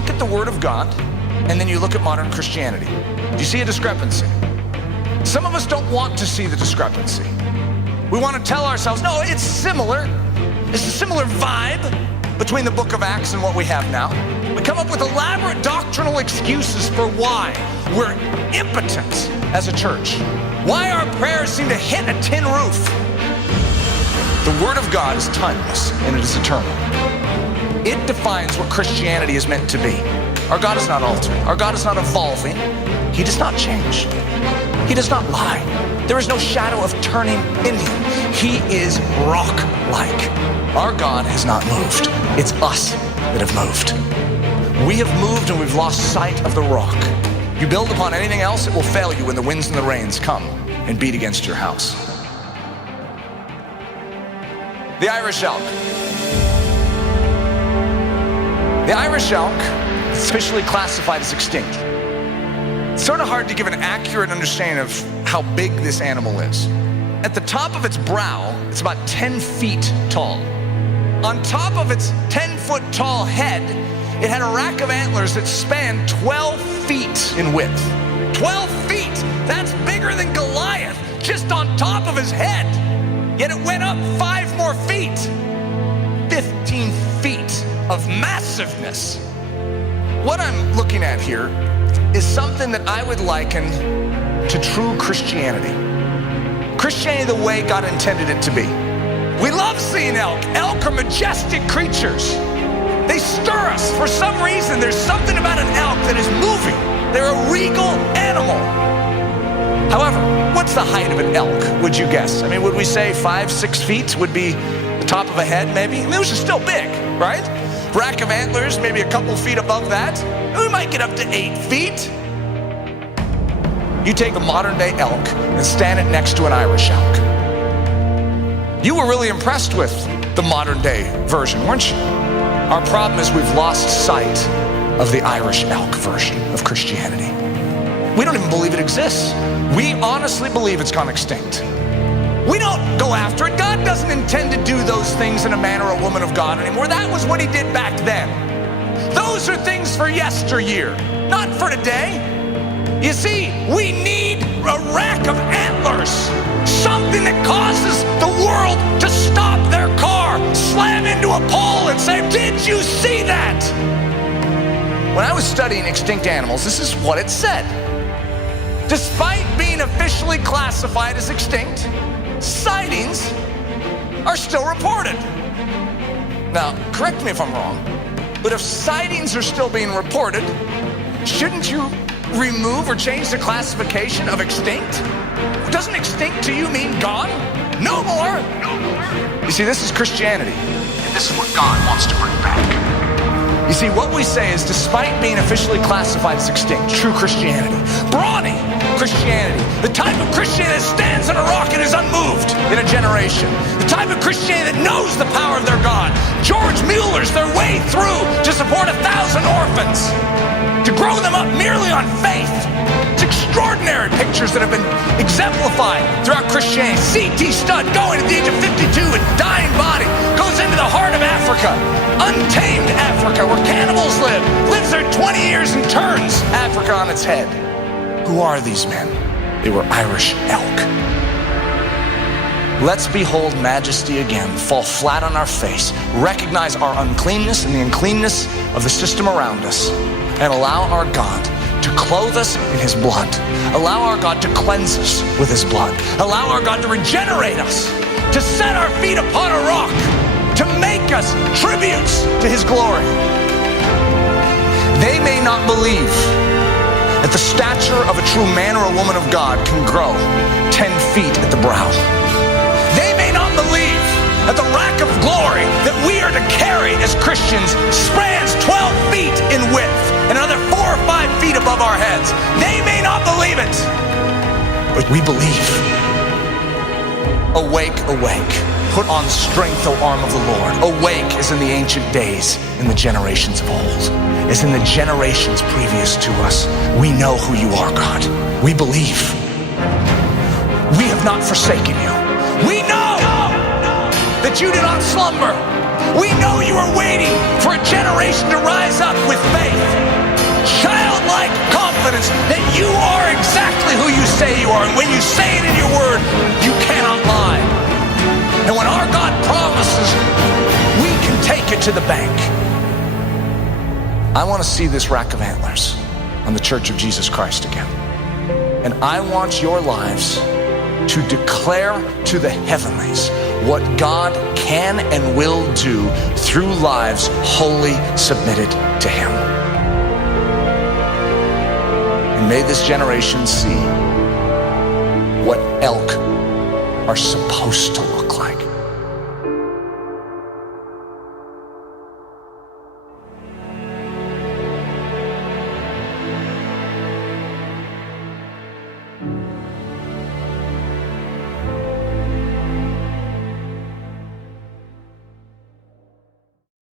look at the Word of God, and then you look at modern Christianity. Do you see a discrepancy? Some of us don't want to see the discrepancy. We want to tell ourselves, no, it's similar. It's a similar vibe between the book of Acts and what we have now. We come up with elaborate doctrinal excuses for why we're impotent as a church. Why our prayers seem to hit a tin roof. The Word of God is timeless and it is eternal. It defines what Christianity is meant to be. Our God is not altering. Our God is not evolving. He does not change. He does not lie. There is no shadow of turning in him. He is rock-like. Our God has not moved. It's us that have moved. We have moved and we've lost sight of the rock. You build upon anything else, it will fail you when the winds and the rains come and beat against your house. The Irish elk. The Irish elk is officially classified as extinct. It's sort of hard to give an accurate understanding of how big this animal is. At the top of its brow, it's about 10 feet tall. On top of its 10-foot tall head, it had a rack of antlers that spanned 12 feet in width. 12 feet! That's bigger than Goliath, just on top of his head. Yet it went up 5 more feet. 15 feet of massiveness. What I'm looking at here is something that I would liken to true Christianity. Christianity the way God intended it to be. We love seeing elk. Elk are majestic creatures. They stir us. For some reason, there's something about an elk that is moving. They're a regal animal. However, what's the height of an elk, would you guess? I mean, would we say 5-6 feet would be the top of a head, maybe? I mean, those are still big, right? Rack of antlers, maybe a couple feet above that. We might get up to 8 feet. You take a modern day elk and stand it next to an Irish elk. You were really impressed with the modern day version, weren't you? Our problem is we've lost sight of the Irish elk version of Christianity. We don't even believe it exists. We honestly believe it's gone extinct. We don't go after it. God doesn't intend to do those things in a man or a woman of God anymore. That was what he did back then. Those are things for yesteryear, not for today. You see, we need a rack of antlers, something that causes the world to stop their car, slam into a pole and say, "Did you see that?" When I was studying extinct animals, this is what it said. Despite being officially classified as extinct, sightings are still reported. Now, correct me if I'm wrong, but if sightings are still being reported, shouldn't you remove or change the classification of extinct? Doesn't extinct to you mean gone? No more. You see, this is Christianity, and this is what God wants to bring back. You see, what we say is, despite being officially classified as extinct, true Christianity, brawny Christianity, the type of Christianity that stands on a rock and is unmoved in a generation, the type of Christianity that knows the power of their God. George Mueller's their way through to support 1,000 orphans, to grow them up merely on faith. It's extraordinary pictures that have been exemplified throughout Christianity. C.T. Studd going at the age of 52 with dying body, goes into the heart of Africa, untamed Africa, where cannibals live, lives there 20 years and turns Africa on its head. Who are these men? They were Irish elk. Let's behold Majesty again, fall flat on our face, recognize our uncleanness and the uncleanness of the system around us, and allow our God to clothe us in his blood. Allow our God to cleanse us with his blood. Allow our God to regenerate us, to set our feet upon a rock, to make us tributes to his glory. They may not believe that the stature of a true man or a woman of God can grow 10 feet at the brow. They may not believe that the rack of glory that we are to carry as Christians spans 12 feet in width and another 4 or 5 feet above our heads. They may not believe it, but we believe. Awake, awake. Put on strength, O arm of the Lord. Awake as in the ancient days, in the generations of old, as in the generations previous to us. We know who you are, God. We believe. We have not forsaken you. We know that you do not slumber. We know you are waiting for a generation to rise up with faith, childlike confidence that you are exactly who you say you are. And when you say it in your word, you cannot lie. And when our God promises, we can take it to the bank. I want to see this rack of antlers on the Church of Jesus Christ again. And I want your lives to declare to the heavenlies what God can and will do through lives wholly submitted to Him. And may this generation see what elk are supposed to look like.